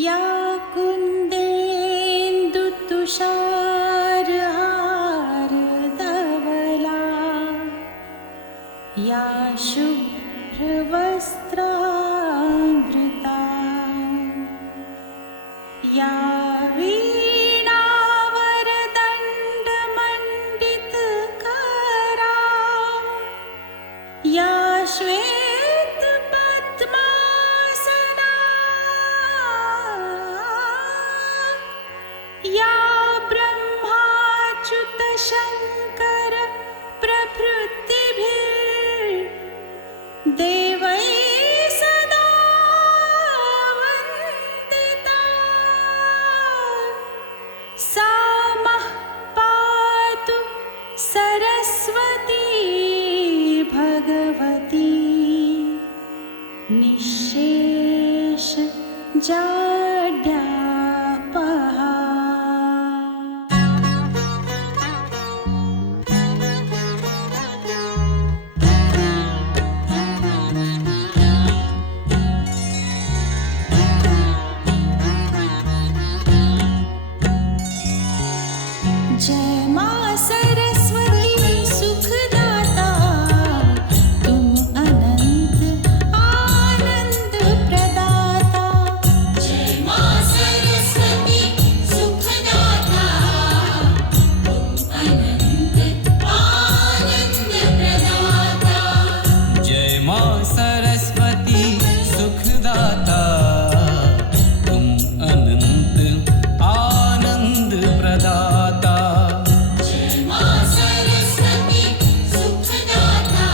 या कुन्देन्दुतुषारहारधवला या शुभ्रवस्त्रावृता या वीणावरदण्डमण्डितकरा या श्वेतपद्मासना या ब्रह्माच्युतशङ्कर प्रभृतिभिर्देवैः सदा वन्दिता सा मः पातु सरस्वती भगवती निःशेष जाड्यापहा। जय मां सरस्वती सुखदाता तुम अनंत आनंद प्रदाता। जय मां सरस्वती सुखदाता तुम अनंत आनंद प्रदाता। जय मां सरस्वती सुखदाता तुम अनंत आनंद प्रदाता। जय मां सरस्वती सुखदाता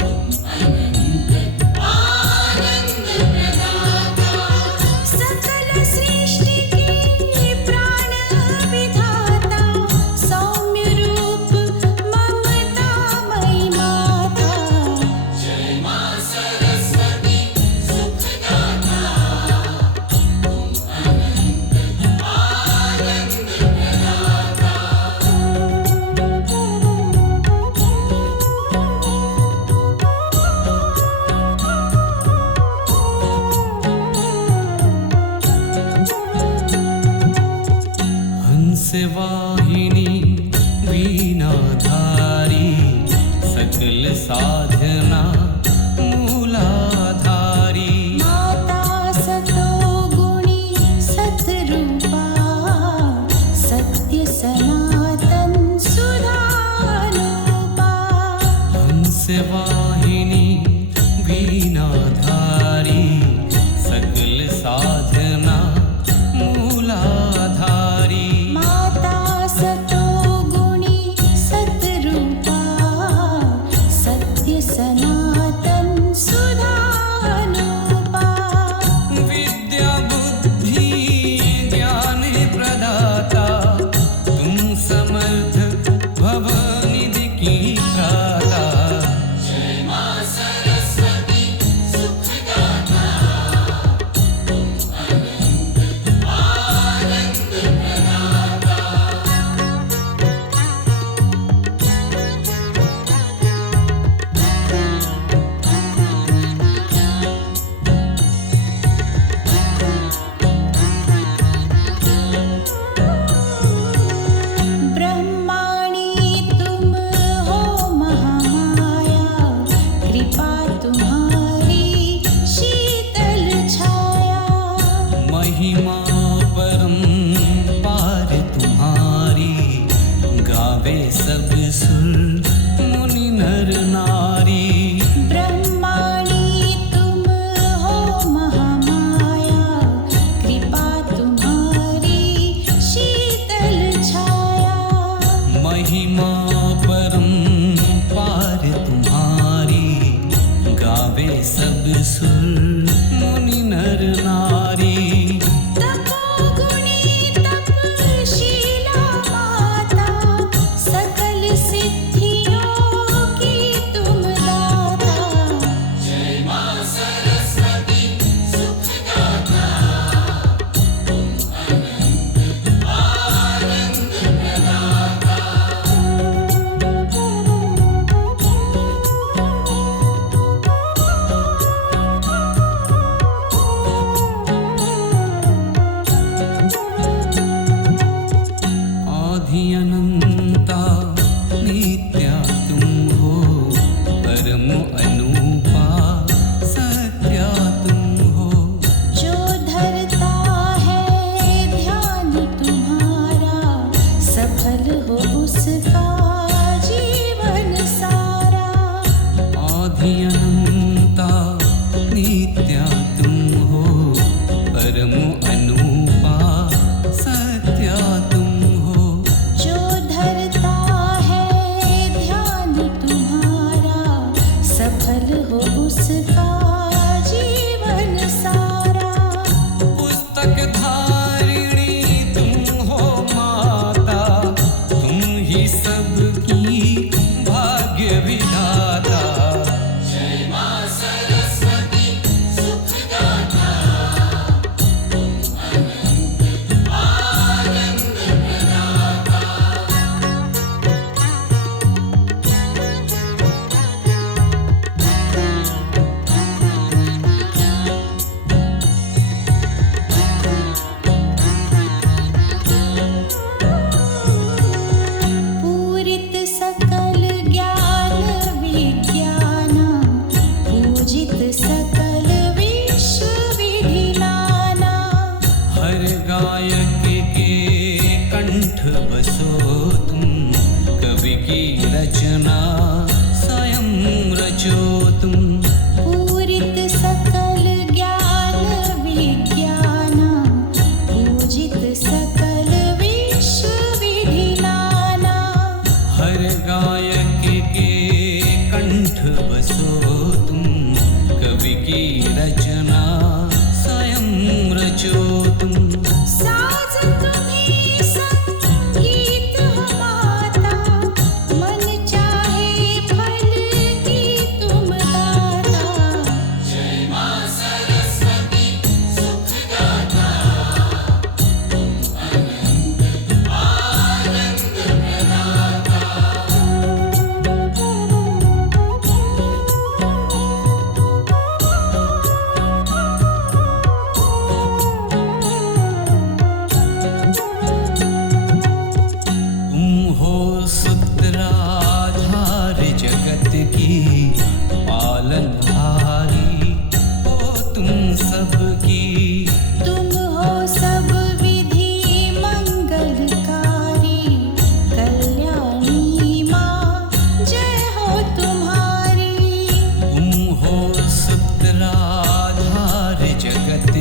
तुम अनंत आनंद प्रदाता। सकल सृष्टि की प्राण विधाता सौम्य रूप ममतामयी माता। जय मां सरस्वती सुखदाता तुम अनंत आनंद प्रदाता। हंसवाहिनी वीणाधारी सकल साधना मूलाधारी। माता सतो गुणी सतरूपा सत्य सनातन सुधारूपा। हंसवाहिनी वीणाधारी सकल साधना मूलाधारी। माता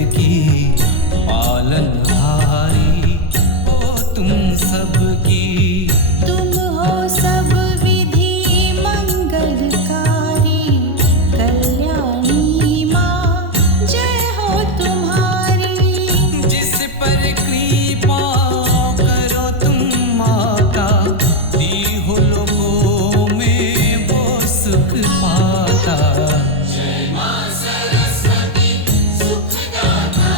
की पालनहारी हो तुम सबकी। तुम हो सब विधि मंगलकारी, कल्याणी माँ जय हो तुम्हारी। जिस पर कृपा करो तुम माता, दी हो लोगों में वो सुख पाता। जय मां सरस्वती सुखदाता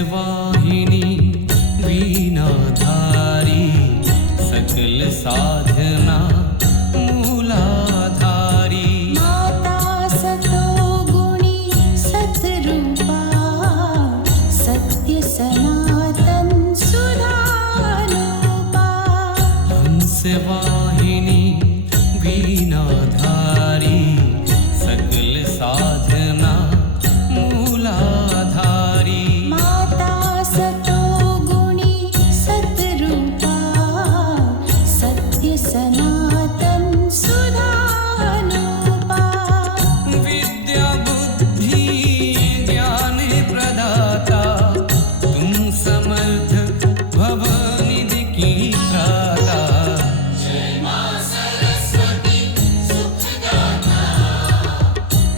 हंसवाहिनी वीणाधारी सकल साधना मूलाधारी माता सतो गुणी सतरूपा सत्य सनातन सुधारूपा हंसवाहिनी वीणाधारी सकल साधना मूलाधारी माता सतो गुणी सतरूपा सत्य सनातन सुधारूपा विद्या बुद्धि ज्ञान प्रदाता तुम समर्थ भवनिधि की त्राता जय मां सरस्वती सुखदाता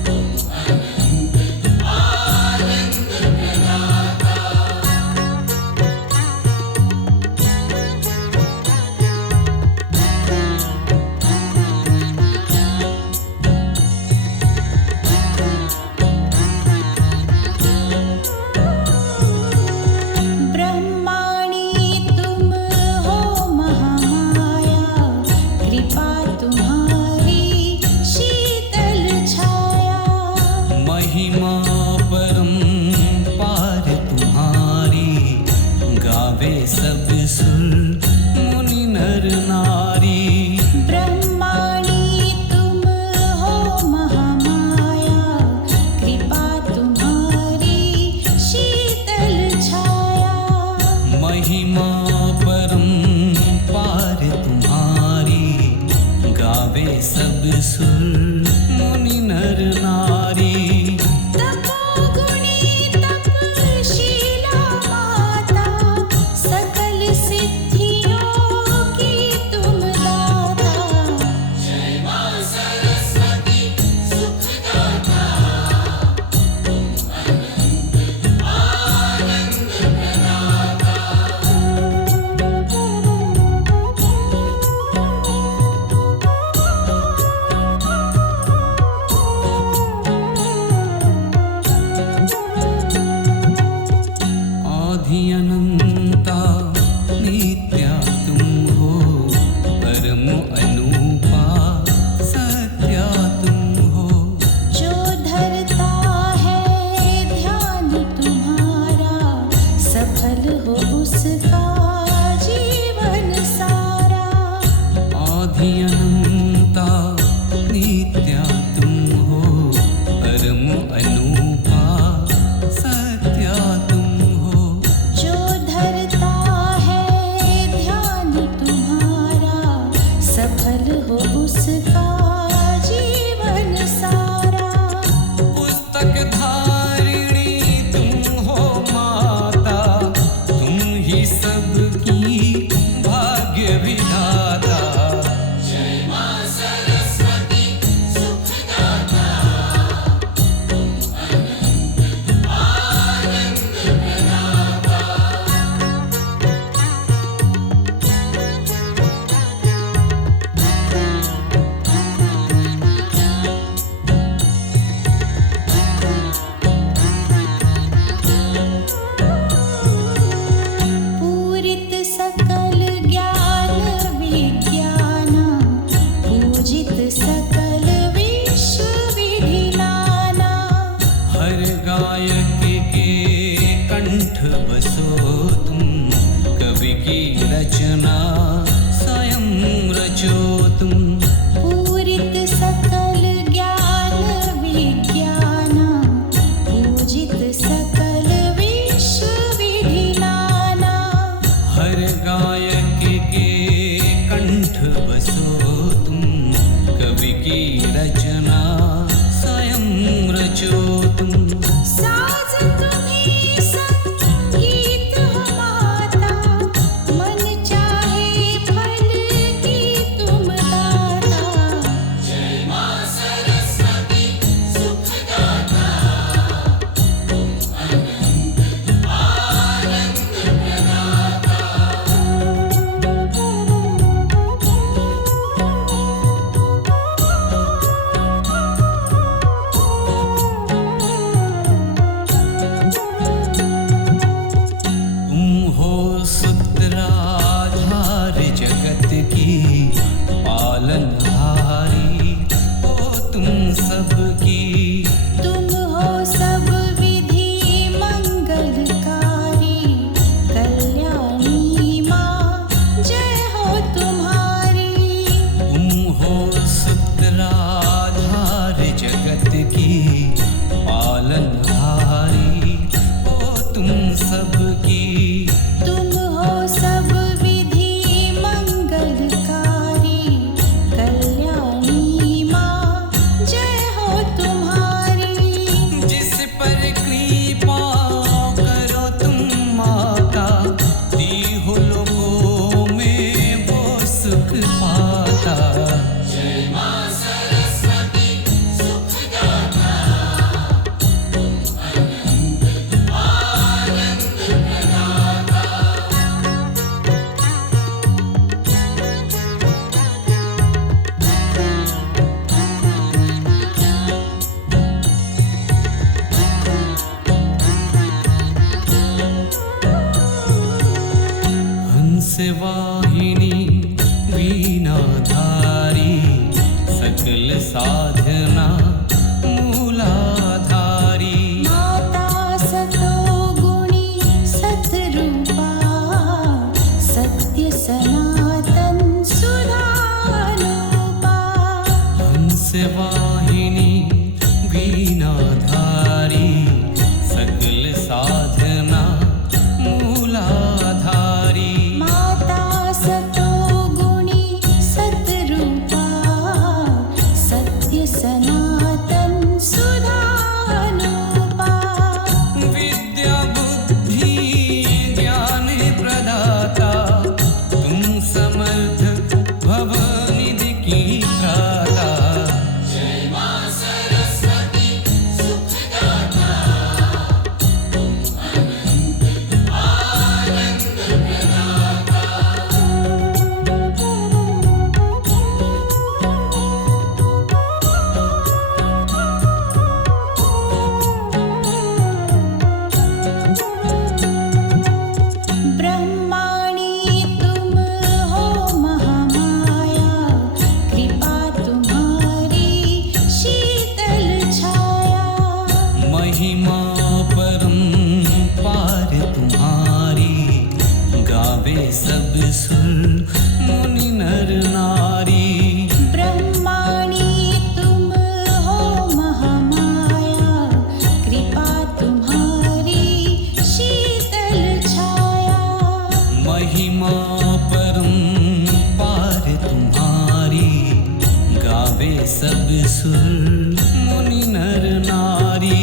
तुम अनंत आनंद प्रदाता ब्रह्माणी तुम हो महामाया कृपा तुम्हारी शीतल छाया महिमा परम पार तुम्हारी गावे सब सुर मुनि नर नारी ब्रह्माणी तुम हो महामाया कृपा तुम्हारी शीतल छाया महिमा परम पार तुम्हारी गावे सब सुर मुनि नर नारी तपोगुणी तपशीला माता सकल सिद्धियों की तुम दाता जय मां सरस्वती सुखदाता तुम अनंत आनंद प्रदाता आदि अनंता नित्या तुम हो परम अनूपा सत्या तुम हो जो धरता है ध्यान तुम्हारा सफल हो उसका जीवन सारा आदि अनंता नित्या तुम हो परम अनूपा सत्या तुम हो जो धरता है ध्यान तुम्हारा सफल हो उसका जीवन सारा पुस्तक धारिणी तुम हो माता तुम ही सबकी भाग्य विधाता जय मां सरस्वती सुखदाता तुम अनंत आनंद प्रदाता पूरित सकल ज्ञान विज्ञान पूजित सकल विश्व विधि नाना हर गायक के कंठ बसो तुम कवि की रचना स्वयं रचो तुम पूरित सकल ज्ञान विज्ञान पूजित सकल विश्व विधि नाना हर गायक के कंठ बसो तुम कवि की रचना स्वयं रचो तुम साज तुम्हीं संगीत हो माता मन चाहे फल की तुम दाता जय मां सरस्वती सुखदाता तुम अनंत आनंद प्रदाता सबकी। तुम हो सब विधि मंगलकारी, कल्याणी माँ जय हो तुम्हारी। तुम हो सूत्रधार जगत की, पालनहारी हो तुम सबकी। तुम हो सब विधि मंगलकारी, कल्याणी माँ जय हो तुम्हारी। जिस पर कृपा करो तुम माता, दी हो लोगों में वो सुख पाता। जय मां सरस्वती सुखदाता, तुम अनंत आनंद प्रदाता। हंसवाहिनी वीणाधारी, सकल साधना मूलाधारी। माता सतो गुणी सतरूपा, सत्य सनातन सुधारूपा। हंसवाहिनी वीणाधारी, सकल साधना मूलाधारी। माता सतो गुणी सतरूपा, सत्य सनातन सुधारूपा। विद्या बुद्धि ज्ञान प्रदाता, तुम समर्थ भवनिधि की त्राता। जय मां सरस्वती सुखदाता, तुम अनंत आनंद प्रदाता। ब्रह्माणी तुम हो महामाया, कृपा तुम्हारी शीतल छाया। महिमा परम पार तुम्हारी, गावे सब सुर मुनि नर नारी। ब्रह्माणी तुम हो महामाया, कृपा तुम्हारी शीतल छाया। महिमा परम पार तुम्हारी, गावे सब सुर मुनि नर नारी।